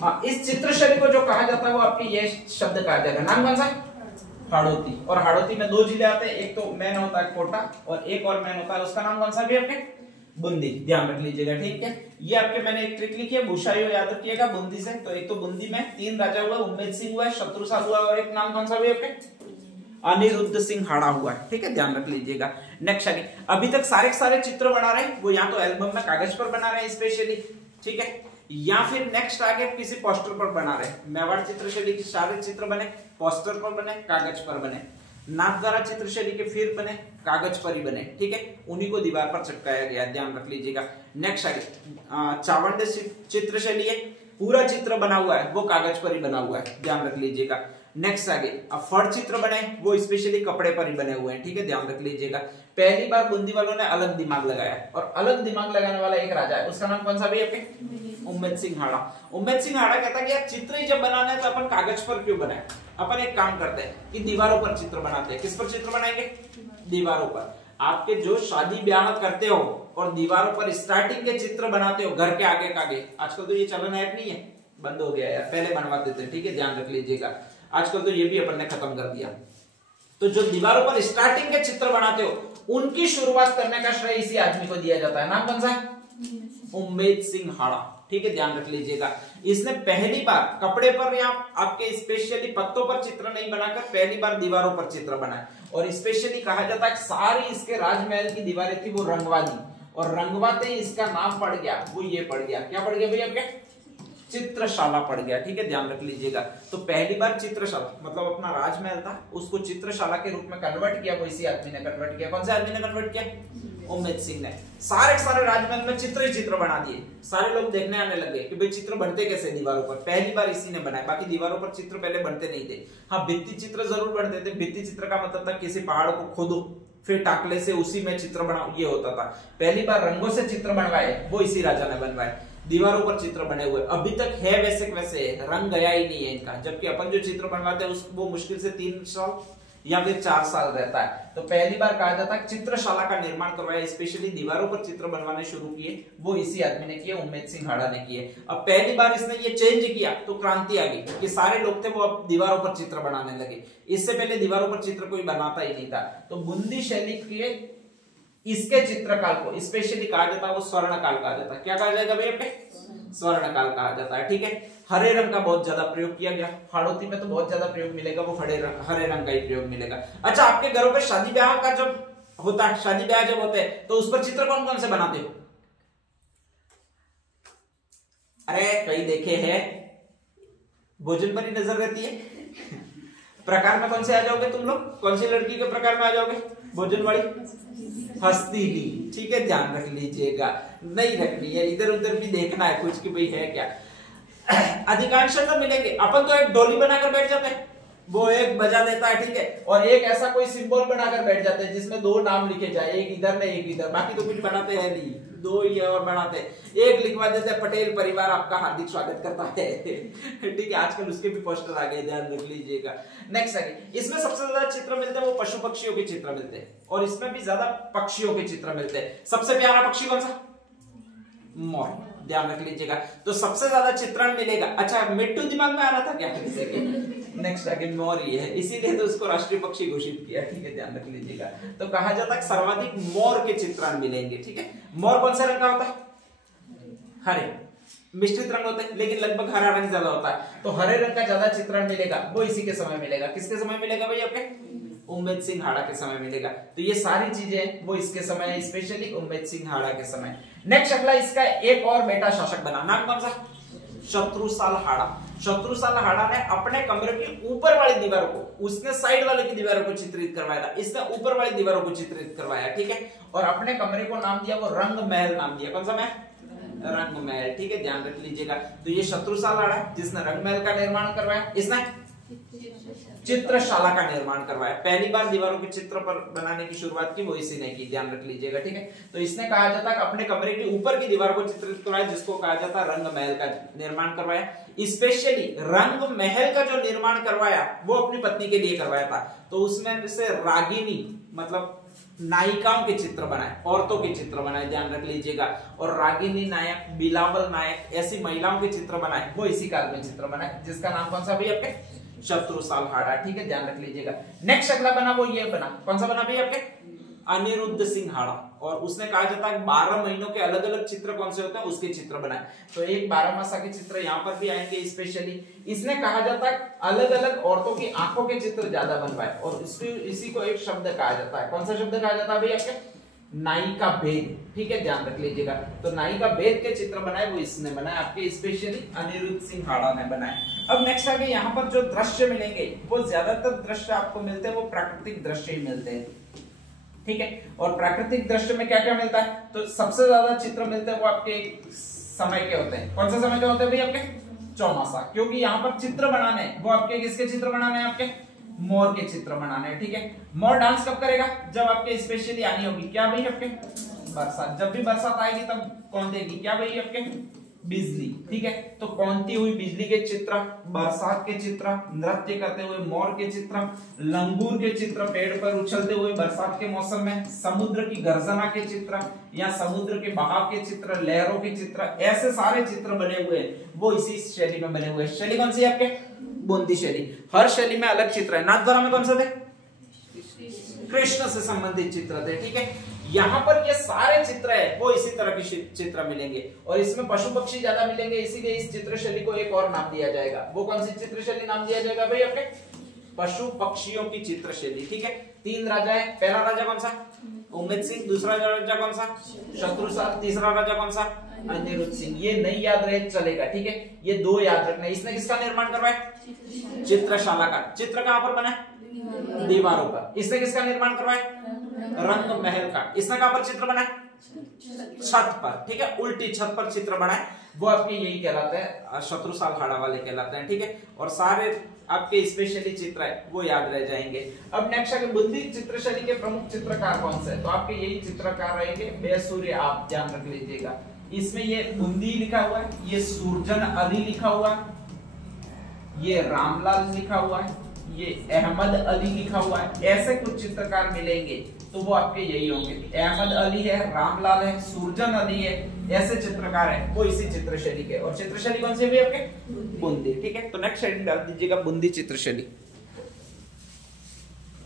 हाँ, इस चित्रशैली को जो कहा जाता है वो आपकी ये शब्द कहा जाएगा, नाम कौन सा है? हाड़ौती। और हाड़ौती में दो जिले आते हैं, एक तो मेन होता है कोटा और एक और मेन होता है, उसका नाम कौन सा भी आपके? बूंदी। ध्यान रख लीजिएगा, ठीक है। ये आपके मैंने एक ट्रिक लिखी है, भूषायु याद रखिएगा बूंदी से। तो एक तो बूंदी में 3 राजा हुआ, उम्मेद सिंह हुआ, शत्रुसाल हुआ और एक नाम कौन सा भी आपके? अनिरुद्ध सिंह हाड़ा हुआ है, ठीक है, ध्यान रख लीजिएगा। नेक्स्ट आगे, अभी तक सारे चित्र बना रहे हैं वो या तो एल्बम में कागज पर बना रहे हैं स्पेशली, ठीक है, या फिर नेक्स्ट आगे किसी पोस्टर पर बना रहे हैं। मेवाड़ चित्रशैली के सारे चित्र बने पोस्टर पर बने, कागज पर बने। नाथद्वारा चित्रशैली के फिर बने कागज पर ही बने, ठीक है, उन्हीं को दीवार पर चिपकाया गया, ध्यान रख लीजिएगा। नेक्स्ट आगे चावंड चित्रशैली है, पूरा चित्र बना हुआ है वो कागज पर ही बना हुआ है, ध्यान रख लीजिएगा। नेक्स्ट आगे अब फड़ चित्र बने वो स्पेशली कपड़े पर ही बने हुए हैं, ठीक है, ध्यान रख लीजिएगा। पहली बार बूंदी वालों ने अलग दिमाग लगाया और अलग दिमाग लगाने वाला एक राजा है, उसका नाम कौन सा भी है? उम्मेद सिंह हाड़ा। उम्मेद सिंह हाड़ा कहता कि यार चित्र ही जब बनाना है तो अपन कागज पर क्यों बनाए, अपन एक काम करते हैं कि दीवारों पर चित्र बनाते हैं। किस पर चित्र बनाएंगे? दीवारों पर। आपके जो शादी ब्याह करते हो और दीवारों पर स्टार्टिंग के चित्र बनाते हो घर के आगे का आगे, आजकल तो ये चलन है नहीं है, बंद हो गया यार, पहले बनवाते थे, ठीक है, ध्यान रख लीजिएगा। आजकल तो ये भी अपन ने खत्म कर दिया। तो जो दीवारों पर स्टार्टिंग के चित्र बनाते हो उनकी शुरुआत करने का श्रेय इसी आदमी को दिया जाता है, नाम कौन सा है? उम्मेद सिंह हाड़ा, ठीक है, ध्यान रख लीजिएगा। इसने पहली बार कपड़े पर या आपके स्पेशली पत्तों पर चित्र नहीं बनाकर पहली बार दीवारों पर चित्र बनाए। और स्पेशली कहा जाता है सारी इसके राजमहल की दीवारें थी वो रंगवा दी, और रंगवाते ही इसका नाम पड़ गया, वो ये पड़ गया, क्या पड़ गया भैया आपके? चित्रशाला पड़ गया, ठीक है, ध्यान रख लीजिएगा। तो पहली बार चित्रशाला मतलब अपना राजमहल था उसको चित्रशाला के रूप में कन्वर्ट किया, वो इसी आदमी ने कन्वर्ट किया। कौन से आदमी ने कन्वर्ट किया? उम्मेद सिंह ने। सारे राजमहल में चित्र ही चित्र बना दिए, सारे लोग देखने आने लगे कि भाई चित्र बनते कैसे दीवारों पर, पहली बार इसी ने बनाया। बाकी दीवारों पर चित्र पहले बनते नहीं थे। हाँ, भित्ति चित्र जरूर बनते थे। भित्ति चित्र का मतलब था किसी पहाड़ को खोदो फिर टाकले से उसी में चित्र बनाओ, ये होता था। पहली बार रंगों से चित्र बनवाए वो इसी राजा ने बनवाए। दीवारों पर चित्र बने हुए अभी तक है वैसे वैसे, रंग गया ही नहीं है इनका। जबकि अपन जो चित्र बनवाते हैं वो मुश्किल से 3 साल या फिर 4 साल रहता है। तो पहली बार कहा जाता है चित्रशाला का निर्माण करवाया, स्पेशली दीवारों पर चित्र बनवाने शुरू किए वो इसी आदमी ने किए, उम्मेद सिंह हाड़ा ने किए। अब पहली बार इसने ये चेंज किया तो क्रांति आ गई कि सारे लोग थे वो अब दीवारों पर चित्र बनाने लगे। इससे पहले दीवारों पर चित्र कोई बनाता ही नहीं था। तो बूंदी शैली के इसके चित्रकाल को स्पेशली कहा जाता है वो स्वर्ण काल कहा जाता है। क्या कहा जाएगा भैया पे? स्वर्ण काल कहा जाता है, ठीक है। हरे रंग का बहुत ज्यादा प्रयोग किया गया, हाड़ौती में तो बहुत ज्यादा प्रयोग मिलेगा, वो हरे रंग का ही प्रयोग मिलेगा। अच्छा, आपके घरों पे शादी ब्याह का जब होता है, शादी ब्याह जब होते हैं तो उस पर चित्र कौन कौन से बनाते हो? अरे कई देखे हैं, भोजन पर ही नजर रहती है। प्रकार में कौन से आ जाओगे तुम लोग? कौन सी लड़की के प्रकार में आ जाओगे? भोजन वाली हस्तिनी, ठीक है, ध्यान रख लीजिएगा। नहीं रखनी है, इधर उधर भी देखना है कुछ कि भाई है क्या। अधिकांश तो मिलेंगे। अपन तो एक डोली बनाकर बैठ जाते हैं, वो एक बजा देता है, ठीक है, और एक ऐसा कोई सिंबल बनाकर बैठ जाते हैं जिसमें 2 नाम लिखे जाए, एक इधर ने एक इधर, बाकी तो कुछ बनाते हैं नहीं, 2 ही और बनाते हैं। एक लिखवा देते हैं पटेल परिवार आपका हार्दिक स्वागत करता है, ठीक है, आजकल उसके भी पोस्टर आ गए, ध्यान रख लीजिएगा। नेक्स्ट आगे, इसमें सबसे ज्यादा चित्र मिलते हैं वो पशु पक्षियों के चित्र मिलते हैं, और इसमें भी ज्यादा पक्षियों के चित्र मिलते हैं। सबसे प्यारा पक्षी कौन सा? मोर, ध्यान रख लीजिएगा। तो सबसे ज्यादा चित्रण मिलेगा। अच्छा, मिट्टू दिमाग में आ रहा था क्या किसी के? नेक्स्ट आगे मोर ही है, इसीलिए तो उसको राष्ट्रीय पक्षी घोषित किया, ठीक है, ध्यान रख लीजिएगा। तो कहा जाता है सर्वाधिक मोर के चित्रण मिलेंगे, ठीक है। मोर कौन सा रंग का होता है? हरे, मिश्रित रंग होते हैं लेकिन लगभग हरा रंग ज्यादा होता है। तो हरे रंग का ज्यादा चित्रण मिलेगा वो इसी के समय मिलेगा। किसके समय मिलेगा भाई? आपके उम्मेद सिंह हाड़ा के समय मिलेगा। तो ये सारी चीजें वो इसके समय, स्पेशली उम्मेद सिंह हाड़ा के समय। नेक्स्ट अगला, इसका एक और बेटा शासक बना, नाम कौन सा? शत्रुसाल हाड़ा। शत्रुसाल हाड़ा ने अपने कमरे की ऊपर वाली दीवारों को, उसने साइड वाले की दीवारों को चित्रित करवाया था, इसने ऊपर वाली दीवारों को चित्रित करवाया, ठीक है, और अपने कमरे को नाम दिया वो रंग महल नाम दिया। कौन सा महल? रंग महल, ठीक है, ध्यान रख लीजिएगा। तो ये शत्रुसाल हाड़ा जिसने रंग महल का निर्माण करवाया, इसने चित्रशाला का निर्माण करवाया। पहली बार दीवारों के चित्र पर बनाने की शुरुआत की वो इसी ने की, ध्यान रख लीजिएगा, ठीक है। तो इसने कहा जाता है अपने कमरे के ऊपर की दीवार को चित्रित करवाया, जिसको कहा जाता है रंग महल का निर्माण करवाया। स्पेशली रंग महल का जो निर्माण करवाया वो अपनी पत्नी के लिए करवाया था। तो उसमें से रागिनी मतलब नायिकाओं के चित्र बनाए, औरतों के चित्र बनाए, ध्यान रख लीजिएगा। और रागिनी नायक, बिलावल नायक, ऐसी महिलाओं के चित्र बनाए, वो इसी काल में चित्र बनाए, जिसका नाम कौन सा भाई आपके, शत्रुसाल हाड़ा। ठीक है, ध्यान रख लीजिएगा। नेक्स्ट अगला बना वो ये बना, कौन सा बना भाई आपके, अनिरुद्ध सिंह हाड़ा। और उसने कहा जाता है 12 महीनों के अलग अलग चित्र कौन से होते हैं, उसके चित्र बनाए। तो एक 12 मासा के चित्र यहाँ पर भी आएंगे स्पेशली। इसने कहा जाता है अलग अलग औरतों की आंखों के चित्र ज्यादा बनवाए, और इसी को एक शब्द कहा जाता है, कौन सा शब्द कहा जाता है भाई आपके, नायिका भेद। ठीक है, ध्यान रख लीजिएगा। तो नायिका भेद के चित्र बनाए वो इसने बनाए, आपके स्पेशली अनिरुद्ध सिंह हाड़ा ने बनाए। अब नेक्स्ट आगे यहाँ पर जो दृश्य मिलेंगे, वो ज्यादातर दृश्य आपको मिलते हैं वो प्राकृतिक दृश्य ही मिलते हैं। ठीक है, और प्राकृतिक दृश्य में क्या क्या मिलता है, तो सबसे ज्यादा चित्र मिलते हैं वो आपके समय के होते हैं। कौन सा समय के होते हैं भाई आपके, चौमासा। क्योंकि यहाँ पर चित्र बनाने वो आपके किसके चित्र बनाने हैं, आपके मोर के चित्र बनाने हैं। ठीक है, मोर डांस कब करेगा, जब आपके स्पेशली आनी होगी क्या भाई आपके, बरसात। जब भी बरसात आएगी तब कौन देगी, क्या भाई आपके, बिजली। ठीक है, तो कौनती हुई बिजली के चित्र, बरसात के चित्र, नृत्य करते हुए मोर के चित्र, लंगूर के चित्र पेड़ पर उछलते हुए बरसात के मौसम में, समुद्र की गर्जना के चित्र या समुद्र के बहाव के चित्र, लहरों के चित्र, ऐसे सारे चित्र बने हुए वो इसी शैली में बने हुए। शैली कौन सी है आपके, बूंदी शैली। हर शैली में अलग चित्र है। नाथद्वारा में कौन सा थे, कृष्ण से संबंधित चित्र थे। ठीक है, यहाँ पर ये सारे चित्र है वो इसी तरह के चित्र मिलेंगे, और इसमें पशु पक्षी ज्यादा मिलेंगे, इसीलिए इस चित्र शैली को एक और नाम दिया जाएगा। वो कौन सी चित्र शैली नाम दिया जाएगा भाई आपके, पशु पक्षियों की चित्र शैली। ठीक है, 3 राजा है। पहला राजा कौन सा, उम्मेद सिंह। दूसरा राजा कौन सा, शत्रुसाल। तीसरा राजा कौन सा, अनिरुद्ध सिंह। ये नहीं याद रहे चलेगा। ठीक है, ये 2 याद रखना। इसने किसका निर्माण करवाया, चित्रशाला का। चित्र कहां पर बना, दीवारों पर। इसने किसका निर्माण करवाया, रंग महल का। इसने कहां पर चित्र बनाए, छत पर। ठीक है, उल्टी छत पर चित्र बनाए, वो आपके यही कहलाते हैं, शत्रुसाल हाड़ा वाले कहलाते हैं। ठीक है, और सारे आपके स्पेशली चित्र है वो याद रह जाएंगे। अब नेक्स्ट आगे बुद्धि चित्रशैली के प्रमुख चित्रकार कौन से, तो आपके यही चित्रकार रहेंगे, बेसूर्य। आप ध्यान रख लीजिएगा, इसमें ये बूंदी लिखा हुआ है, ये सुरजन अली लिखा हुआ है, ये रामलाल लिखा हुआ है, ये अहमद अली लिखा हुआ है। ऐसे कुछ चित्रकार मिलेंगे तो वो आपके यही होंगे। अहमद अली है, रामलाल है, सुरजन अली है, ऐसे चित्रकार है वो इसी चित्रशैली के। और चित्रशैली कौन सी है आपके, बूंदी। ठीक है, तो नेक्स्ट हेडिंग डाल दीजिएगा बूंदी चित्रशैली।